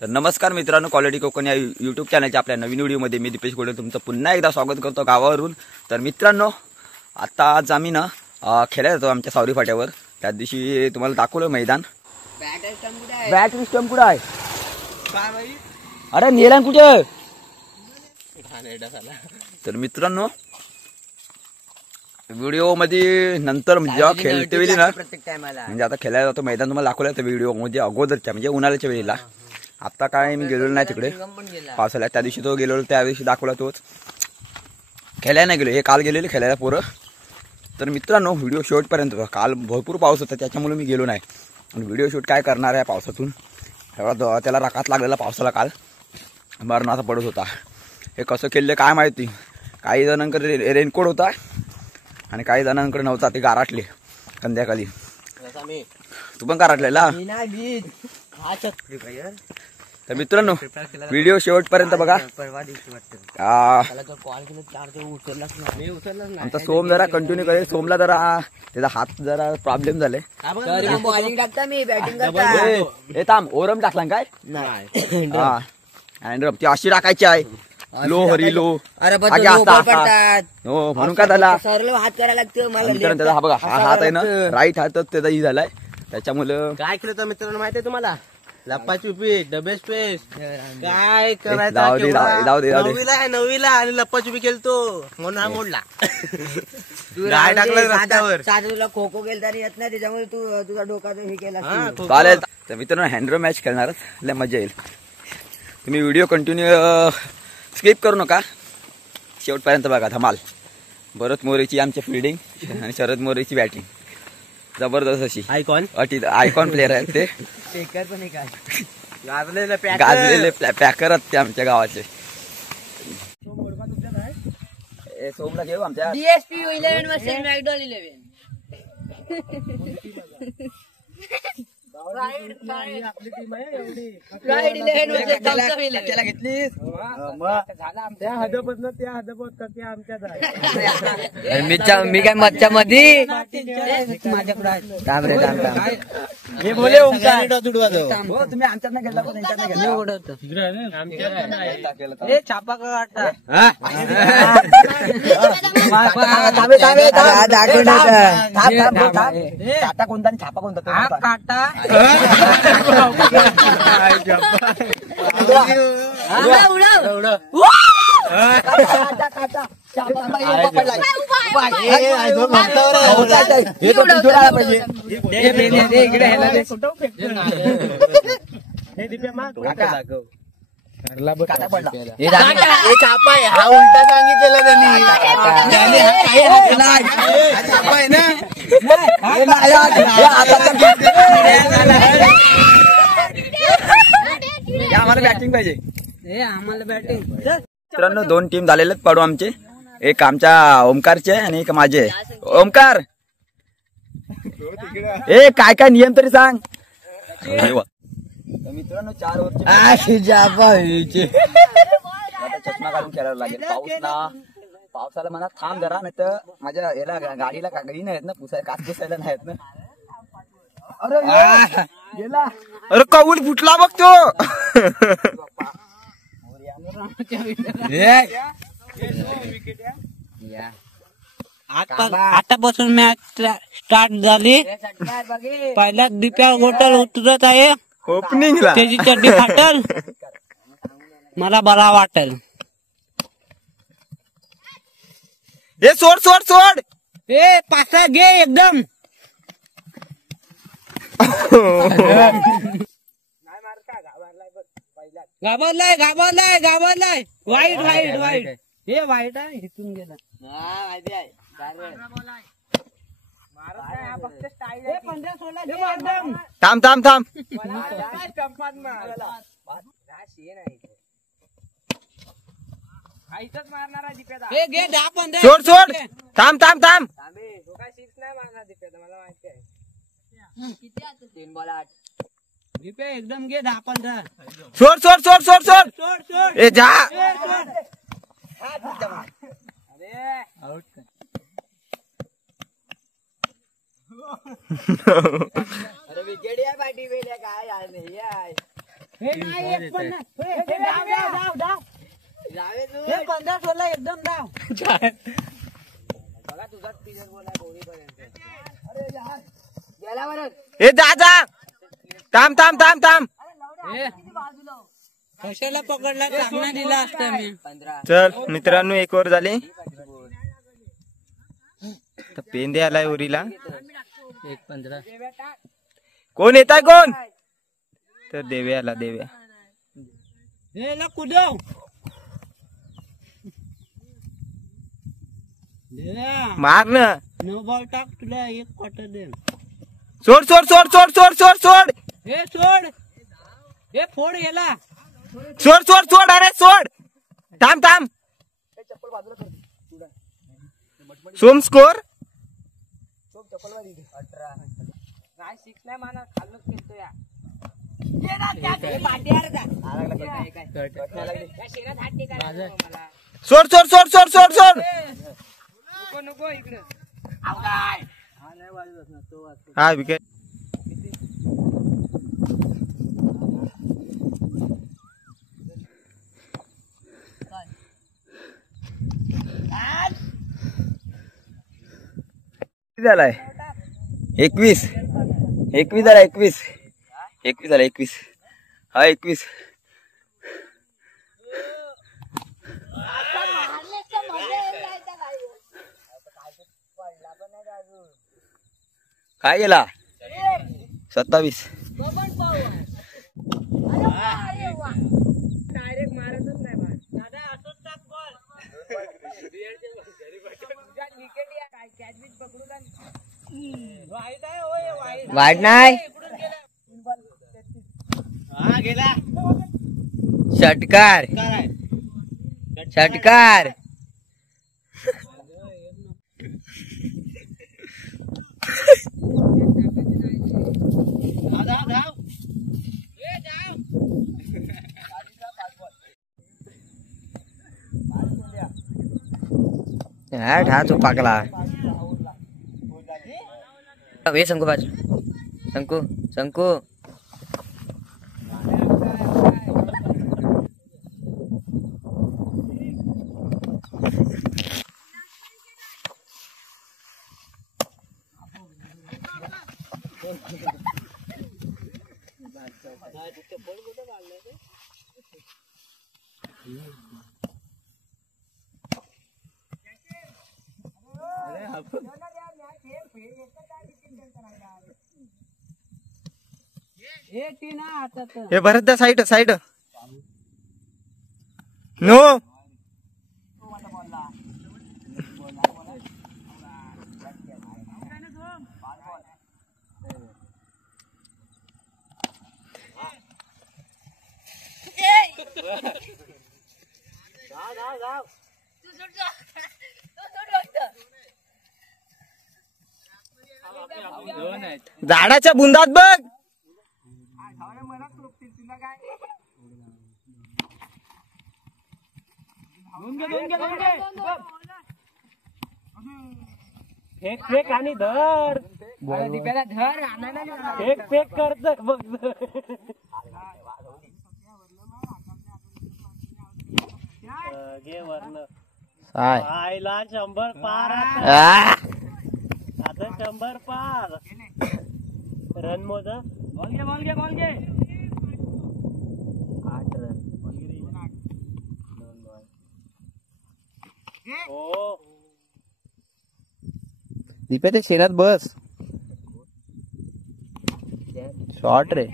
तर नमस्कार मित्रांनो, क्वालिटी कोकण या यूट्यूब चॅनलच्या आपल्या नवीन व्हिडिओमध्ये मी दीपेश गोडे तुमचं पुन्हा एकदा स्वागत करतो गावावरून। तर मित्रांनो, आता आज आम्ही ना खेळायला जातो आमच्या सावरी फाट्यावर। त्या दिवशी तुम्हाला दाखवलं मैदान। बॅटरी स्टंप कुठे आहे? अरे नेला कुठे? तर मित्रांनो, व्हिडिओ मध्ये नंतर जेव्हा खेळते वेळी ना, म्हणजे आता खेळायला जातो मैदान तुम्हाला दाखवलं तर व्हिडिओ म्हणजे अगोदरच्या म्हणजे उन्हाळ्याच्या वेळेला। आता काय मी गेलेलो नाही तिकडे पावसाळ्यात, त्या दिवशी तो गेलेलो त्या दिवशी दाखवला तोच। खेळायला नाही गेलो, हे काल गेलेले खेळायला पोरं। तर मित्रांनो, व्हिडिओ शेवटपर्यंत काल भरपूर पाऊस होता त्याच्यामुळे मी गेलो नाही। आणि व्हिडिओ शूट काय करणार आहे पावसातून, एवढा त्याला राखात लागलेला पावसाला काल मरणाचा पडत होता। हे कसं केले काय माहिती, काही जणांकडे रेनकोट होता आणि काही जणांकडे नव्हता, ते गाराटले संध्याकाळी। तू पण गाराटलेला? तर मित्रांनो, व्हिडिओ शेवटपर्यंत बघा। आमचा सोम जरा कंटिन्यू करेल। सोमला जरा त्याचा हात जरा प्रॉब्लेम झाले। हे थांब, ओरम टाकला काय? हँडरम ती अशी टाकायची आहे, लो हरी लो। अरे हो म्हणून काय झाला, हात करायला लागतं मला। त्याचा हा बघा, हा हात आहे ना राईट हात त्याचा ही झालाय, त्याच्यामुळं काय केलं तर मित्रांनो माहितीये तुम्हाला? लप्पाछुपी, डबेस्पेस काय करायचं? जाऊ दे नववीला आणि लप्पाछुपी खेळतो म्हणून हा मोडला। काय टाकलं रस्त्यावर? तुला खो खो खेळता येत नाही त्याच्यामुळे तू तुझा डोका हे केला। चालेल। तर मित्रांनो, हँडरो मॅच खेळणारच, लय मजा येईल। तुम्ही व्हिडिओ कंटिन्यू स्किप करू नका, शेवटपर्यंत बघा। धमाल। भरत मोरेची आमची फिल्डिंग आणि शरद मोरेची बॅटिंग जबरदस्त अशी। आयकॉन प्लेअर आहेत ते, गाजलेले पॅकर आहेत ते आमच्या गावाचे। सोमला घेऊ आमच्या DSP 11 वर्सेस मॅकडॉल 11। आपली टीम आहे एवढी। राईड 11 वर्सेस थम्सअप 11 घेतलीस त्या हदपासून त्या हदपात ते आमच्याच आहे। मी काय मच्छा मध्ये हे बोले ओंकार हो, तुम्ही आमच्यात नाही घेतला पण हे छापा काढता काटा कोणता आणि छापा कोणता? काटा छापा आहे हा, उलटा सांगितलेला त्यांनी। आम्हाला बॅटिंग पाहिजे, आम्हाला बॅटिंग। मित्रांनो, दोन टीम झालेलेच पाडू आमचे। एक आमच्या ओमकारचे आणि एक माझे। ओमकार, ए काय काय नियम तरी सांग। मित्रांनो, 4 ओव्हरचे चष्मा घालून खेळायला लागेल। पावसाला म्हणा थांब जरा, नाही तर माझ्या याला गाडीला कागदी नाहीत ना पुसायला, काच पुसायला नाहीत ना। अरे कौल फुटला बघ तो। आतापासून मॅच स्टार्ट झाली। पहिल्या दिप्या गोटल उतरत आहे ओपनिंगला, त्याची चड्डी फाटल, मला बरा वाटेल। हे सोड सोड सोड, ए पासा घे एकदम। घाबरलाय वाईट हे वाईट आहे, इथून गेला। थांब सोड सोड, थांब एकदम घे 10-15। सोड सोड सोड सोड सोड, ए जा। अरे विकेट या पाठी वेळ्या काय आहे एकदम डाव हे जा जा थांब थांब थांब थांब कशाला पकडला चांगला दिला असता मी चल मित्रांनो 1 ओव्हर झाली तर पेंदे आलाय उरीला 1-15 कोण येत आहे कोण तर देव्या आला देव्या कुदव मार ना नो बॉल टाक तुला 1 क्वार्टर दे सोड सोड सोड सोड सोड सोड सोड हे सोड हे फोड गेला सोड सोड सोड अरे सोड थांब थांब सोम स्कोर सोड सोड सोड सोड सोड सोड हा विकेट झालाय 21 झाला 21 झाला 21 हा 21 काय गेला 27 वाईट नाही षटकार षटकार हा तू पाकला ये शंकू बाजू शंकू शंकू हे भरत द्या साईड साईड नो झाडाच्या बुंदात बघ फेक फेक आणि धर धर फेक फेक करत बघ घे वरण आईला 100 पार आता 100 पार रन मोद बॉल घे 8 रन हो दीप्याच्या शेणात बस शॉर्ट रे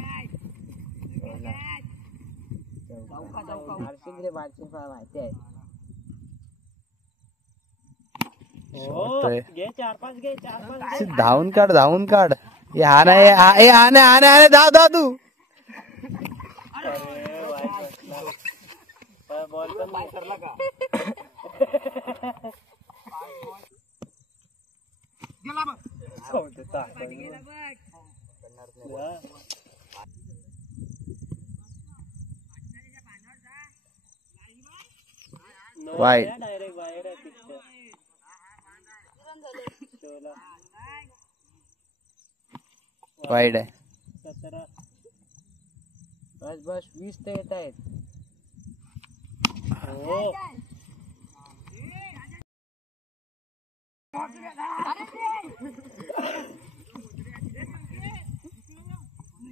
घे 4-5 घे 4-5 धावून काढ ये हा नाही धाव तू बॉल पण नाही करला का वाईट डायरेक्ट बाहेर आहे पिक्चर वाईट आहे 17 बस बस 20 ते येत आहेत.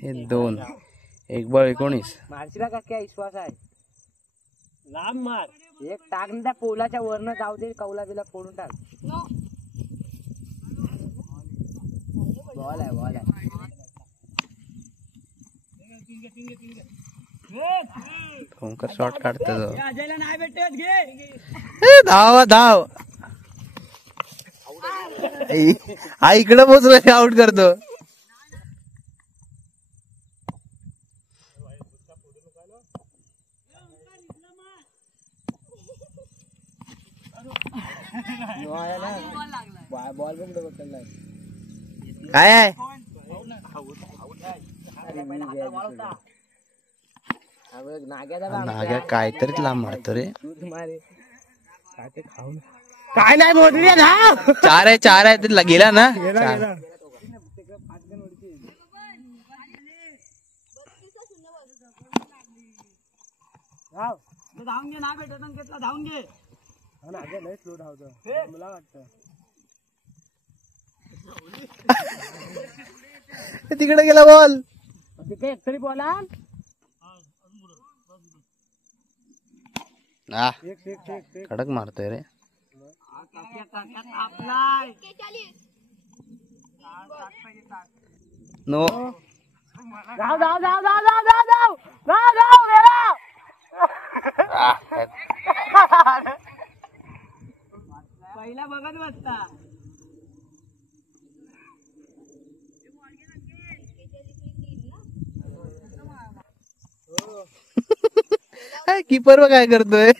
हे 2 एक बळ 19. मारशीला का काय विश्वास आहे? लांब मार. एक टाक ना त्या पोलाच्या वरनं जाऊ दे, कौला बिला फोडून टाक. बॉल आहे. ओंकार शॉट काढतो तो. अजयला नाही भेटत घे. धाव हा इकडे पोचलो आउट करतो. बॉल पण बघितला काय आहे नाग्या काहीतरी लांब मारतो रे. काय नाही मोठली ना. 4 आहे ते गेला ना. 4. धावून घे. नाही भेटत अंकितला धावून घे. मला वाटतं तिकडे गेला बॉल. तिथे एकतरी बोला. कडक मारतोय रे. नो पहिला बघत बसता. कीपर काय करतोय.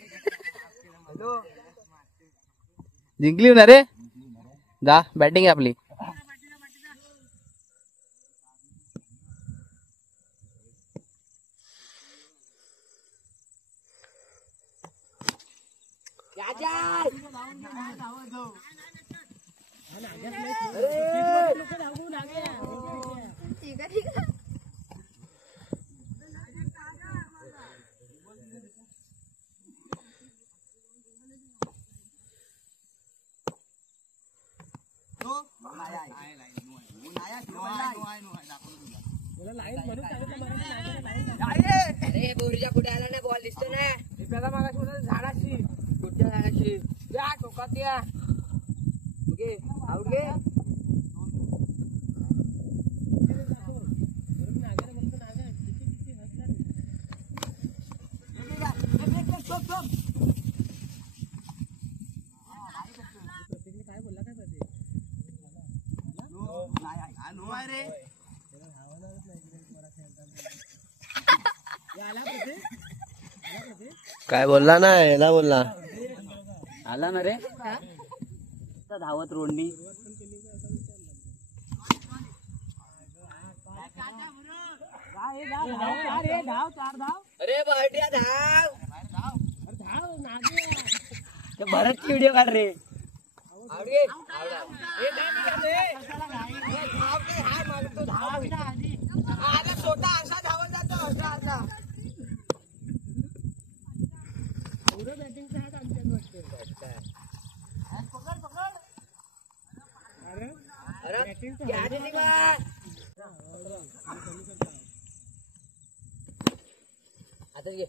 जिंकली ना रे. जा बॅटिंग आहे आपली. अरे बोरीच्या कुठे आला ना बॉल दिसतो ना. झाडाशी कुठच्या झाडाशी या टोकात या. ओके आउट घे. काय बोलला ना याला बोलला. आला ना रे. धावत रोडनी. अरे बहटिया धाव. भरतची व्हिडिओ काढ रे. आता घे.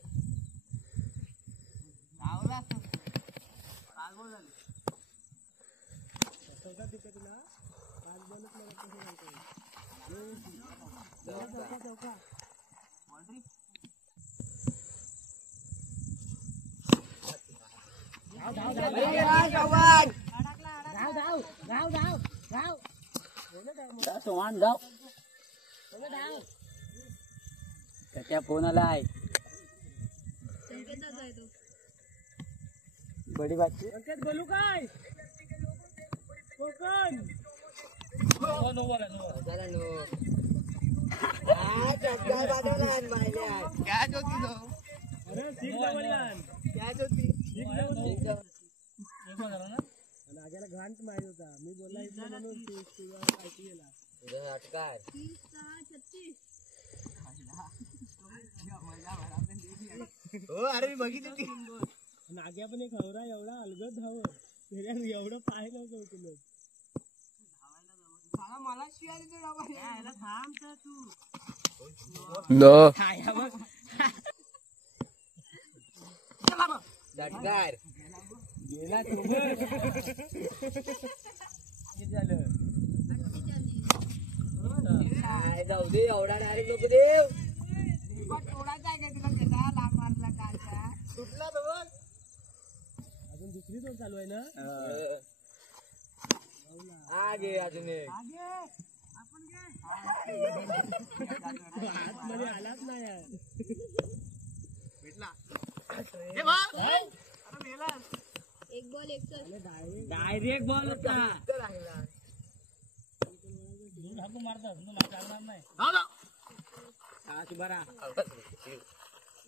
सोहान जाऊ. त्या फोन आलाय. बडी बाची बोलू काय. कोकण घाण माहित होता. मी बोलायचं म्हणून गेला. हो अरे मी बघितलं की नाग्या पण एक हवरा एवढा अलगद धाव एवढं पाय नव्हतं तुला मला शिवाय थांब तर तू झटकार गेला तो काय जाऊ दे एवढा डायरेक्ट नको देव थोडा जागा तुला त्याचा लांब मारला कालचा सुटला तो बघ. अजून दुसरी दोन चालू आहे ना आगे अजून एक आतमध्ये आलाच नाही यार एक बॉल एक चल डायरेक्ट बॉल होता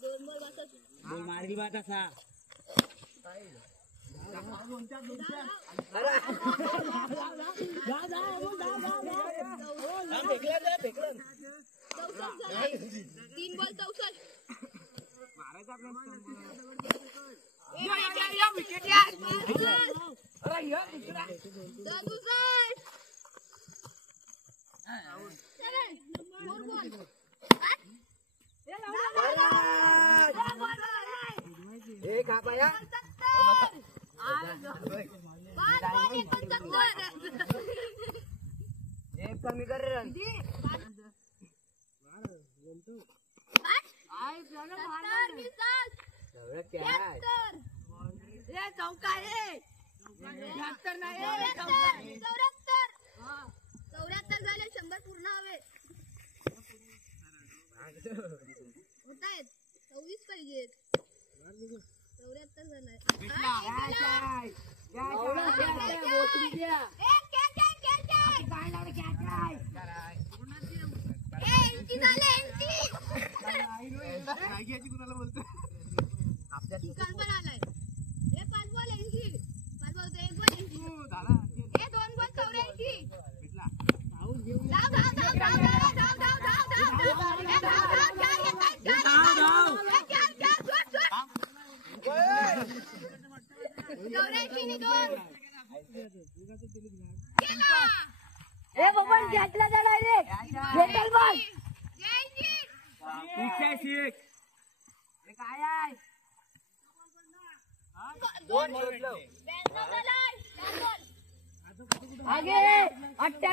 दोन बॉल बसत मारली बात असा तीन बॉल चौसष्ट एक हा पाया एक कमी कर रन चौऱ्याहत्तर झाले 100 पूर्ण हवे होत आहेत 24 पाहिजेत 74 झालाय पण आलाय हे 5 बॉल 80 5 बॉल 1 बॉल 80 हे 2 बॉल 84 घेतला जाणार रे घेतल बॉल काय आहे आगे 98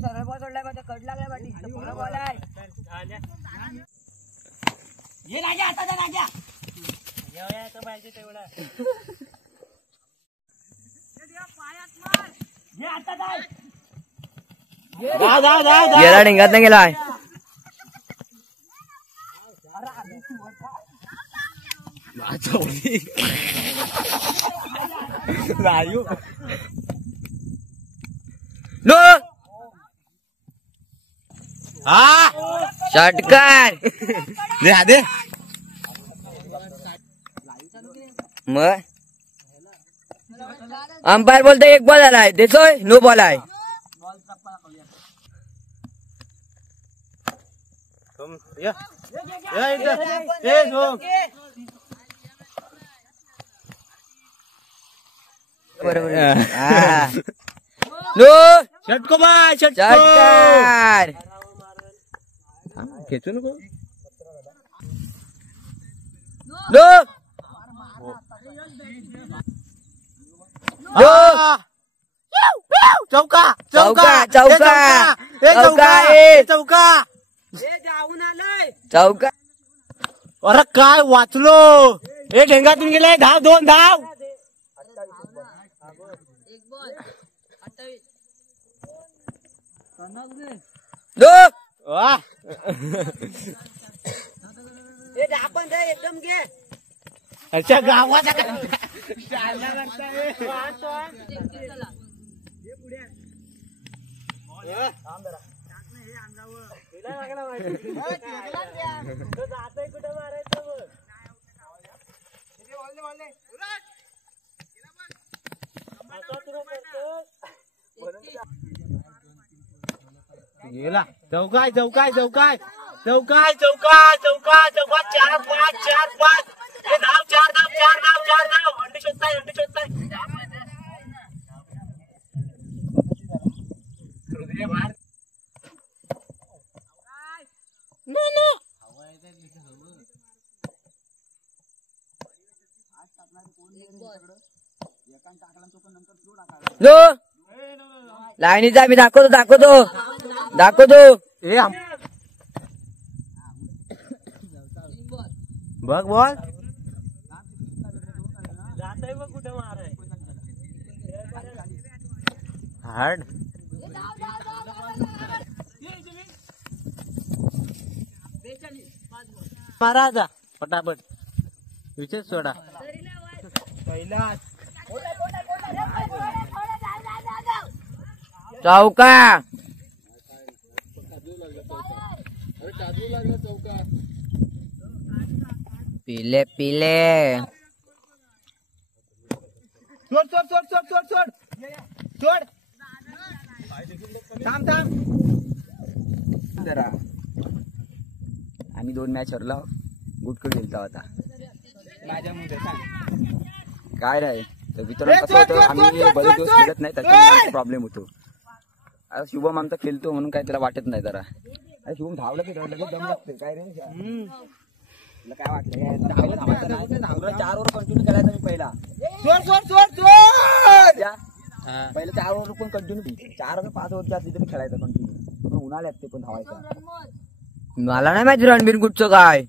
सरळ बॉल सोडलाय माझा कट लागलाय पाठी पुढं बॉल आहे ये राजा आता जा राजा पाहिजे तेवढा गेला ढेंगात नाही गेलाय षटकार दे मग अंपायर बोलतो 1 बॉल आलाय देतोय नो बॉल आहे बरोबर नो षटको बाय षटकार खेचू नको नो नो चौका चौका चौका चौका चौका चौका अरे काय वाचलो हे ढेंगातून गेलाय धाव 2 धाव नो वाह आपण एकदम घे अच्छा गावाचा जातोय कुठं मारायचं मग गेला चौकाय चौकाय चौकाय चौकाय चौकाय चौकाय चौकाय 4-5 4-5 हे धाव 4 धाव 4 धाव 4 धाव अंडी शोधताय लो लाईनीचा मी दाखवतो बघ बॉल जातोय मग कुठं माराय हार्ड मारा आता पटापट विषय सोडा पहिला चौका पिले सोड थांब जरा आम्ही 2 मॅच हरला गुटकड गेलता आता काय रे तर वितरण कसं होतं आम्ही बरेच दिवस खेळत नाही त्याच्यामुळे प्रॉब्लेम होतो. आता शुभम आमचा खेळतो म्हणून काय त्याला वाटत नाही जरा. शुभम धावलं की लगेच दम लागते काय रे तुला काय वाटलं धावलं 4 ओव्हर कंटिन्यू खेळायचा मी पहिला पहिले 4 ओव्हर पण कंटिन्यू 4 का 5 ओव्हरची असली तरी खेळायचा कंटिन्यू उन्हाळ्यात ते पण धावायचा. मला नाही माहिती रणबीर गुटचं काय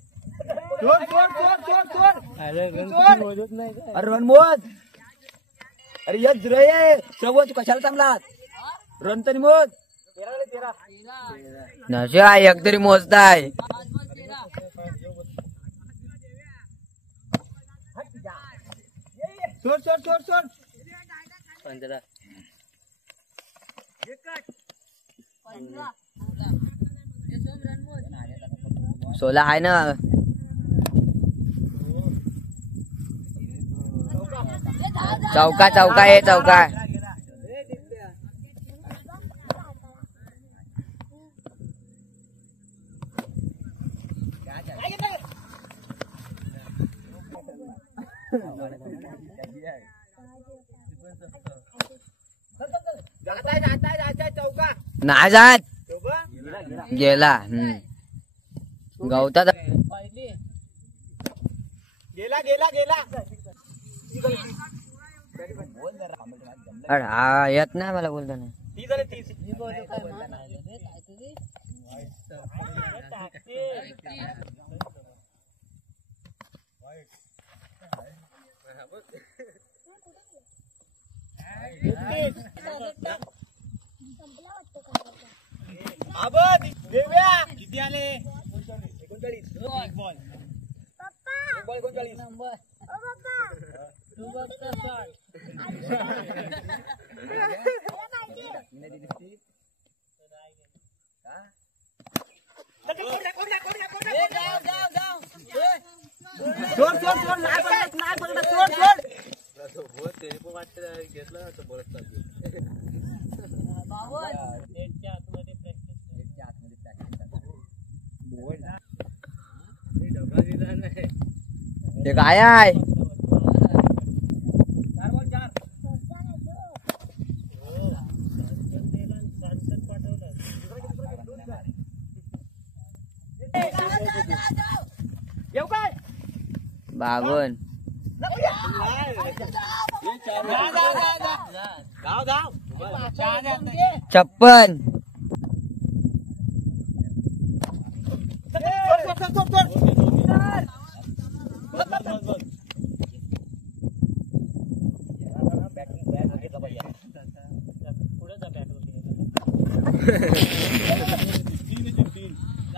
अरे रणमोद अरे यच रे श्रवण तू कशाला थांबला रन तरी मोज नशा एक तरी मोजताय सोड 16 आहे ना. चौका ये चौका नाही जात गेला. गवतात हा येत नाही मला बोलताना. किती आले 39 बॉल ते काय आहे बावन 56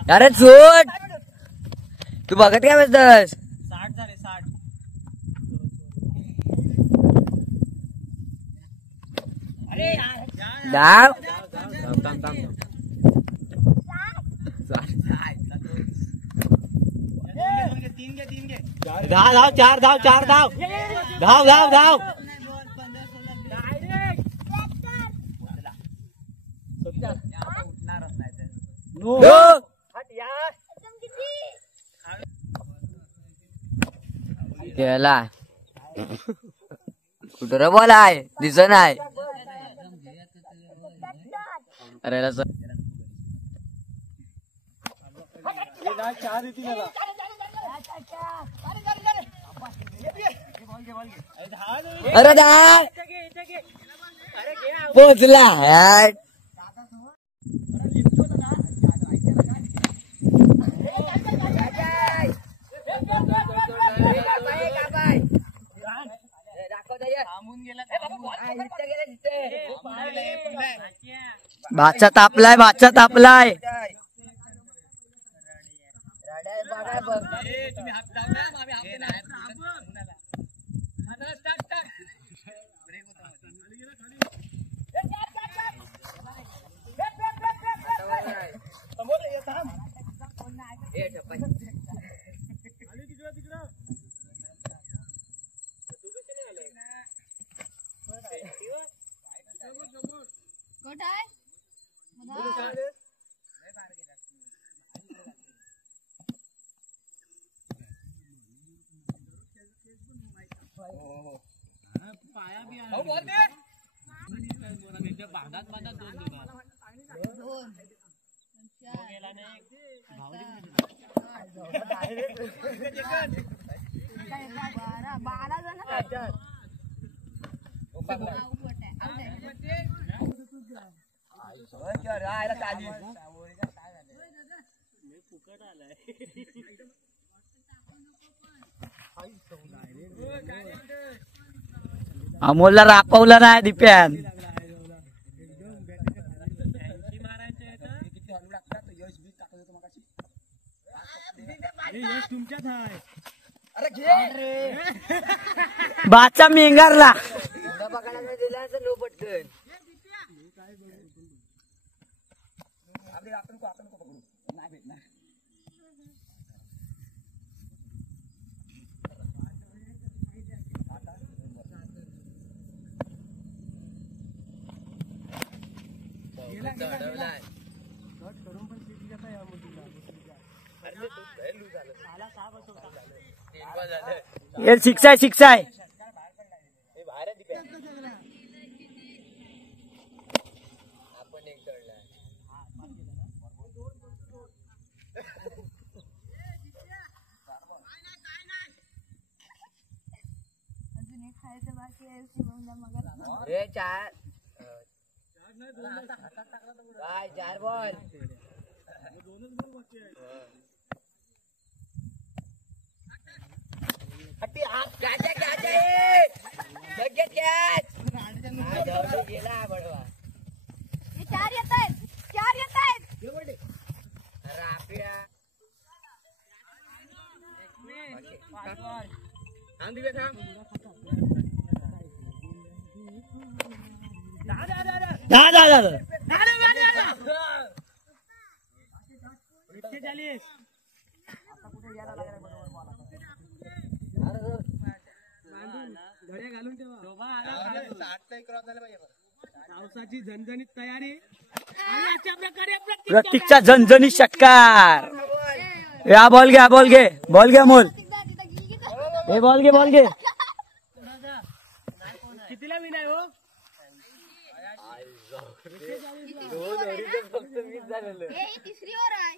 अरे झोट तू बघत काय बसतस 60 झाले 60 धाव धाव 4 धाव 4 धाव धाव धाव धाव गेला कुठं रे बोलाय दिसत नाही अरे अरे दा पोचला यार भाचा तापलाय भाचा तापलाय अमोलला रापवलं नाही दिप्यान बाचा मेंगारला ये शिक्षा आहे शिक्षा आहे चार बॉल पावसाची झणझणीत तयारी आणि अशा प्रकारे प्रतीकचा झणझणीत षटकार या बॉल घे मोल हे बॉल घे कितीला विन आहे हो तिसरी ओर आहे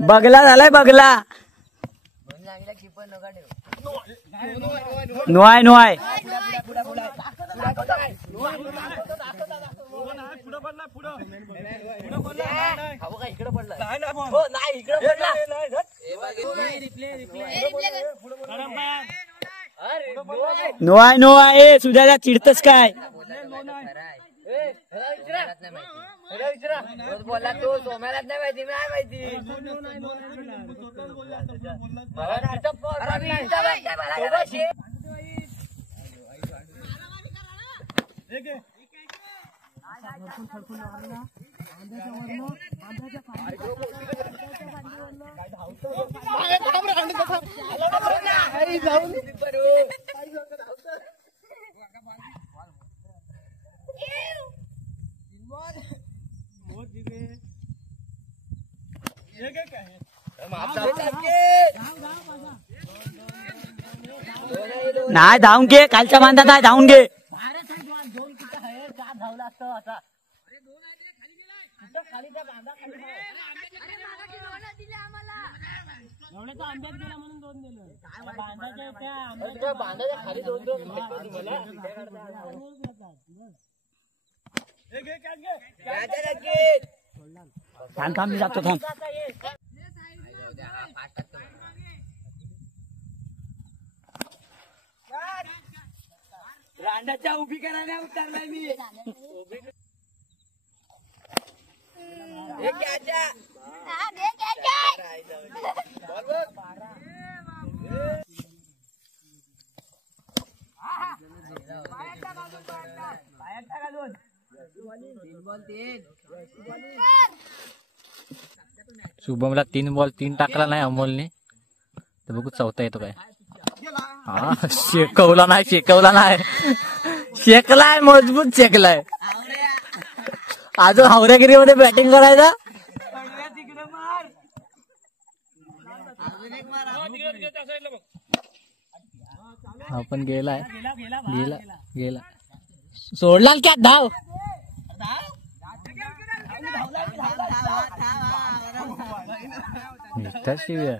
बगला झालाय बगला नुआय नुआय सुद्धा चिडतस काय बोला तू सोम्यालाच नाही माहिती नाही माहिती नाही धावून घे, कालच्या बांधा नाही धावून घे. थांब मी जातो थांब. रांडाच्या उभी करायला उतरलाय मी. शुभमला 3 बॉल 3 टाकला नाही अमोलने, तर बघू चौथा येतो काय. हा शेकवला नाही शेकलाय, मजबूत शेकलाय. अजून हावऱ्यागिरीमध्ये बॅटिंग करायचा. हा पण गेलाय, गेला सोडला क्या धाव. शिव्या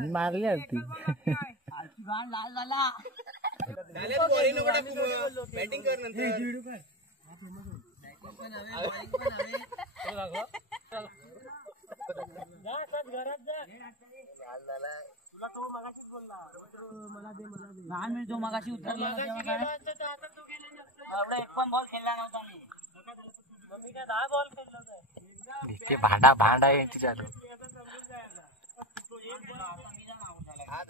मी मारली असती. बॅटिंग कर नंतर. जो मगाशी उतरला एक पण बॉल खेळला नव्हता मी. भांडा आहे चालू. हा